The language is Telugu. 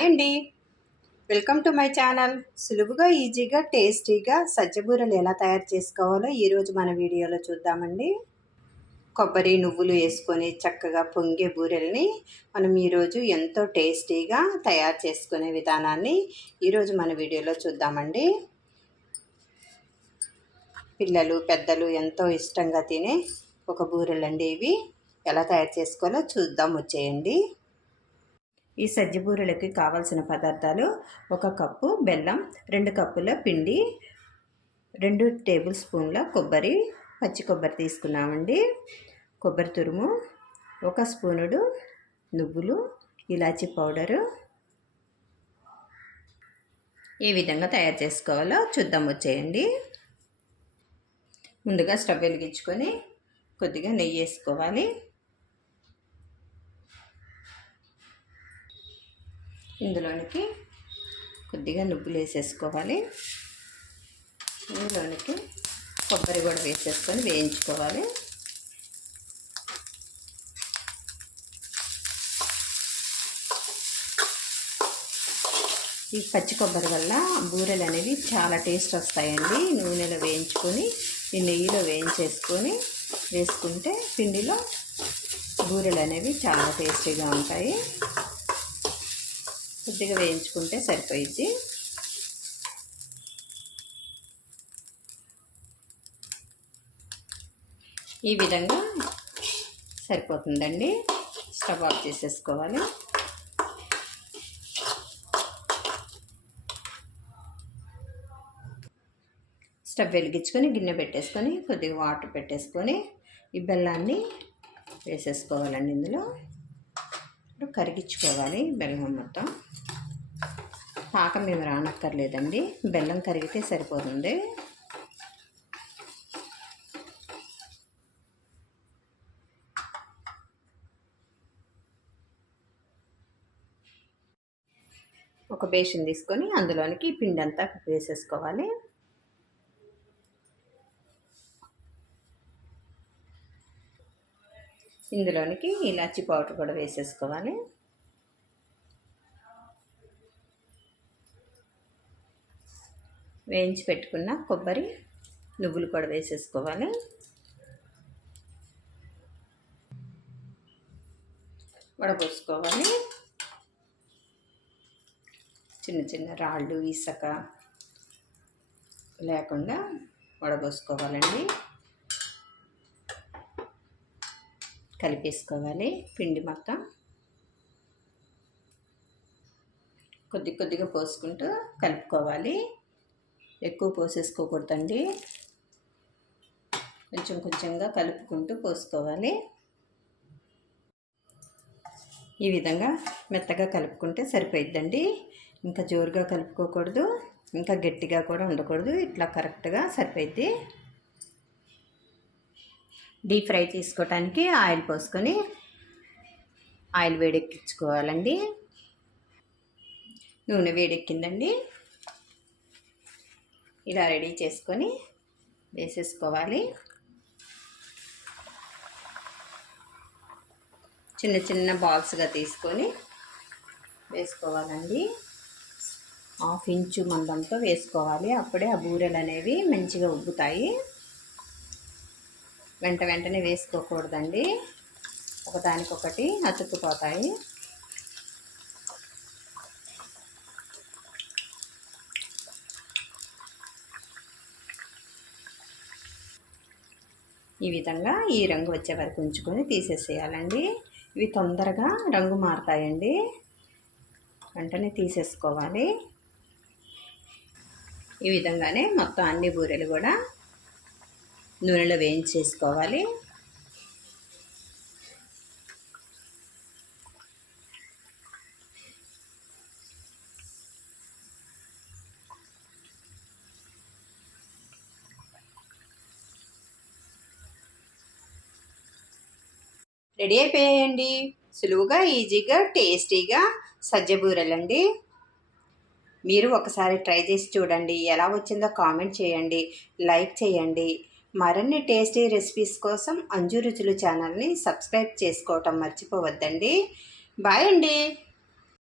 హాయ్ అండి. వెల్కమ్ టు మై ఛానల్ సులువుగా ఈజీగా టేస్టీగా సజ్జబూరలు ఎలా తయారు చేసుకోవాలో ఈరోజు మన వీడియోలో చూద్దామండి. కొబ్బరి నువ్వులు వేసుకొని చక్కగా పొంగే బూరెల్ని మనం ఈరోజు ఎంతో టేస్టీగా తయారు చేసుకునే విధానాన్ని ఈరోజు మన వీడియోలో చూద్దామండి. పిల్లలు పెద్దలు ఎంతో ఇష్టంగా తినే ఒక బూరెలండి ఇవి. ఎలా తయారు చేసుకోవాలో చూద్దాం వచ్చేయండి. ఈ సజ్జబూరలకి కావాల్సిన పదార్థాలు ఒక కప్పు బెల్లం రెండు కప్పుల పిండి రెండు టేబుల్ స్పూన్ల కొబ్బరి పచ్చి కొబ్బరి తీసుకున్నామండి. కొబ్బరి తురుము ఒక స్పూనుడు నువ్వులు ఇలాచి పౌడరు. ఏ విధంగా తయారు చేసుకోవాలో చూద్దాం వచ్చేయండి. ముందుగా స్టవ్ వెలిగించుకొని కొద్దిగా నెయ్యి వేసుకోవాలి. ఇందులోనికి కొద్దిగా నువ్వులు వేసేసుకోవాలి. ఇందులోనికి కొబ్బరి కూడా వేసేసుకొని వేయించుకోవాలి. ఈ పచ్చి కొబ్బరి వల్ల బూరెలు అనేవి చాలా టేస్ట్ వస్తాయండి. నూనెలో వేయించుకొని ఈ నెయ్యిలో వేయించేసుకొని వేసుకుంటే పిండిలో బూరెలు అనేవి చాలా టేస్టీగా ఉంటాయి. కొద్దిగా వేయించుకుంటే సరిపోయిద్ది. ఈ విధంగా సరిపోతుందండి. స్టవ్ ఆఫ్ చేసేసుకోవాలి. స్టవ్ వెలిగించుకొని గిన్నె పెట్టేసుకొని కొద్దిగా వాటర్ పెట్టేసుకొని ఈ బెల్లాన్ని వేసేసుకోవాలండి ఇందులో. కరిగించుకోవాలి బెల్లం మొత్తం. పాకం మేము రానక్కర్లేదండి. బెల్లం కరిగితే సరిపోతుంది. ఒక బేషన్ తీసుకొని అందులోనికి పిండి అంతా వేసేసుకోవాలి. ఇందులోనికి ఇలాచి పౌడర్ కూడా వేసేసుకోవాలి. వేయించి పెట్టుకున్న కొబ్బరి నువ్వులు కూడా వేసేసుకోవాలి. వడపోసుకోవాలి. చిన్న చిన్న రాళ్ళు ఇసక లేకుండా వడపోసుకోవాలండి కలిపేసుకోవాలి పిండి మొత్తం. కొద్ది కొద్దిగా పోసుకుంటూ కలుపుకోవాలి. ఎక్కువ పోసేసుకోకూడదండి. కొంచెం కొంచెంగా కలుపుకుంటూ పోసుకోవాలి. ఈ విధంగా మెత్తగా కలుపుకుంటే సరిపోయిద్దండి. ఇంకా జోరుగా కలుపుకోకూడదు. ఇంకా గట్టిగా కూడా ఉండకూడదు. ఇట్లా కరెక్ట్గా సరిపోయిద్ది. డీప్ ఫ్రై తీసుకోవటానికి ఆయిల్ పోసుకొని ఆయిల్ వేడెక్కించుకోవాలండి. నూనె వేడెక్కిందండి. ఇలా రెడీ చేసుకొని వేసేసుకోవాలి. చిన్న చిన్న బాల్స్గా తీసుకొని వేసుకోవాలండి. హాఫ్ ఇంచు మందంతో వేసుకోవాలి. అప్పుడే ఆ బూరెలు అనేవి మంచిగా ఉబ్బుతాయి. వెంట వెంటనే వేసుకోకూడదండి. ఒకదానికొకటి అతుక్కుపోతాయి. ఈ విధంగా ఈ రంగు వచ్చే వరకు ఉంచుకొని తీసేసేయాలండి. ఇవి తొందరగా రంగు మారుతాయండి. వెంటనే తీసేసుకోవాలి. ఈ విధంగానే మొత్తం అన్ని బూరెలు కూడా నూనెలో వేయించేసుకోవాలి. రెడీ అయిపోయాయండి. సులువుగా ఈజీగా టేస్టీగా సజ్జబూరెలండి. మీరు ఒకసారి ట్రై చేసి చూడండి. ఎలా వచ్చిందో కామెంట్ చేయండి. లైక్ చేయండి. మరిన్ని టేస్టీ రెసిపీస్ కోసం అంజు రుచులు ఛానల్ని సబ్స్క్రైబ్ చేసుకోవటం మర్చిపోవద్దండి. బాయ్ అండి.